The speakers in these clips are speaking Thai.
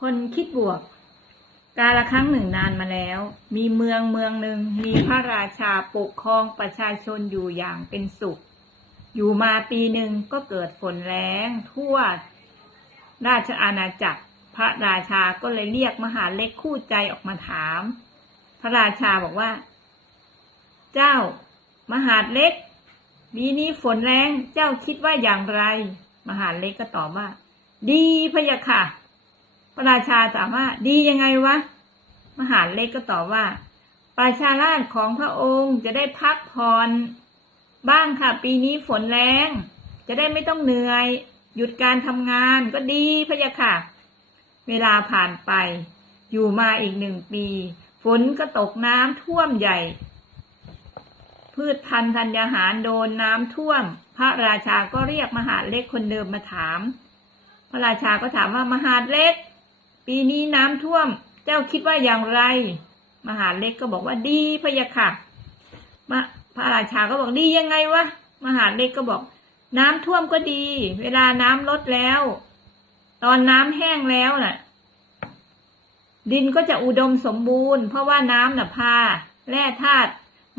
คนคิดบวก กาละครั้งหนึ่งนานมาแล้ว มีเมืองเมืองหนึ่งมีพระราชาปกครองประชาชนอยู่อย่างเป็นสุข อยู่มาปีหนึ่งก็เกิดฝนแล้งทั่ว ราชอาณาจักร พระราชาก็เลยเรียกมหาเล็กคู่ใจออกมาถาม พระราชาบอกว่า เจ้ามหาเล็กปีนี้ฝนแรงเจ้าคิดว่าอย่างไร มหาเล็กก็ตอบว่า ดีพะยะค่ะ พระราชาถามว่าดียังไงวะ มหาเล็กก็ตอบว่า ประชาราชของพระองค์จะได้พักผ่อนบ้างค่ะ ปีนี้ฝนแรง จะได้ไม่ต้องเหนื่อย หยุดการทำงานก็ดีพะยะค่ะ เวลาผ่านไป อยู่มาอีกหนึ่งปี ฝนก็ตกน้ำท่วมใหญ่ พืชพันธุ์ธัญญาหารโดนน้ำท่วม พระราชาก็เรียกมหาเล็กคนเดิมมาถาม พระราชาก็ถามว่ามหาเล็ก ปีนี้น้ำท่วม เจ้าคิดว่าอย่างไร มหาดเล็กก็บอกว่าดีพะยะค่ะมาพระราชาก็บอกดียังไงวะ มหาดเล็กก็บอก น้ำท่วมก็ดี เวลาน้ำลดแล้ว ตอนน้ำแห้งแล้วน่ะ ดินก็จะอุดมสมบูรณ์ เพราะว่าน้ำน่ะพาแร่ธาตุ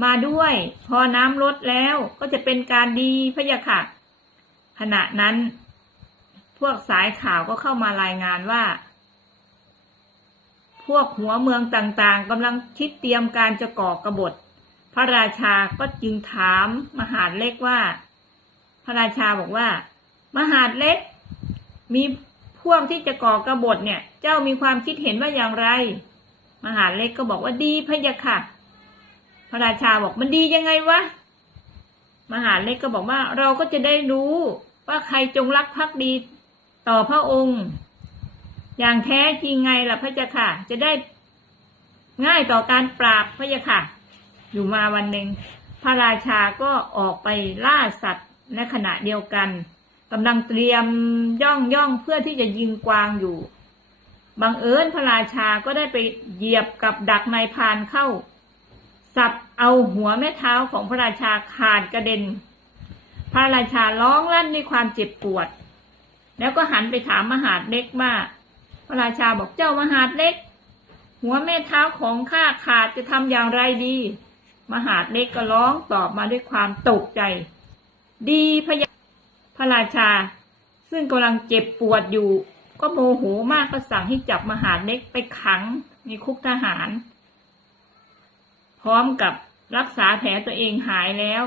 มาด้วย พอน้ำลดแล้วก็จะเป็นการดีพะยะค่ะขณะนั้น พวกสายข่าวก็เข้ามารายงานว่า พวกหัวเมืองต่างๆกำลังคิดเตรียมการจะก่อกบฏ พระราชาก็จึงถามมหาดเล็กว่า พระราชาบอกว่า มหาดเล็ก มีพวกที่จะก่อกบฏเนี่ย เจ้ามีความคิดเห็นว่าอย่างไร มหาดเล็กก็บอกว่าดีพะยะค่ะ พระราชาบอกมันดียังไงวะ มหาเล็กก็บอกว่าเราก็จะได้รู้ว่าใครจงรักภักดีต่อพระองค์ อย่างแท้จริงไงล่ะพระเจ้าค่ะ จะได้ง่ายต่อการปราบพระเจ้าค่ะ อยู่มาวันหนึ่งพระราชาก็ออกไปล่าสัตว์ในขณะเดียวกันกำลังเตรียมย่องย่องเพื่อที่จะยิงกวางอยู่บังเอิญพระราชาก็ได้ไปเหยียบกับดักนายพานเข้า สับเอาหัวแม่เท้าของพระราชาขาดกระเด็น พระราชาร้องลั่นด้วยความเจ็บปวด แล้วก็หันไปถามมหาดเล็กว่า พระราชาบอกเจ้ามหาดเล็ก หัวแม่เท้าของข้าขาดจะทำอย่างไรดี มหาดเล็กก็ร้องตอบมาด้วยความตกใจ ดีพระยาพระราชา ซึ่งกำลังเจ็บปวดอยู่ ก็โมโหมากก็สั่งให้จับมหาดเล็กไปขังในคุกทหาร พร้อมกับรักษาแผลตัวเองหายแล้ว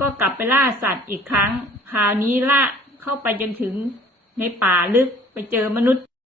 ก็กลับไปล่าสัตว์อีกครั้งคราวนี้ล่าเข้าไปจนถึง ในป่าลึกไปเจอมนุษย์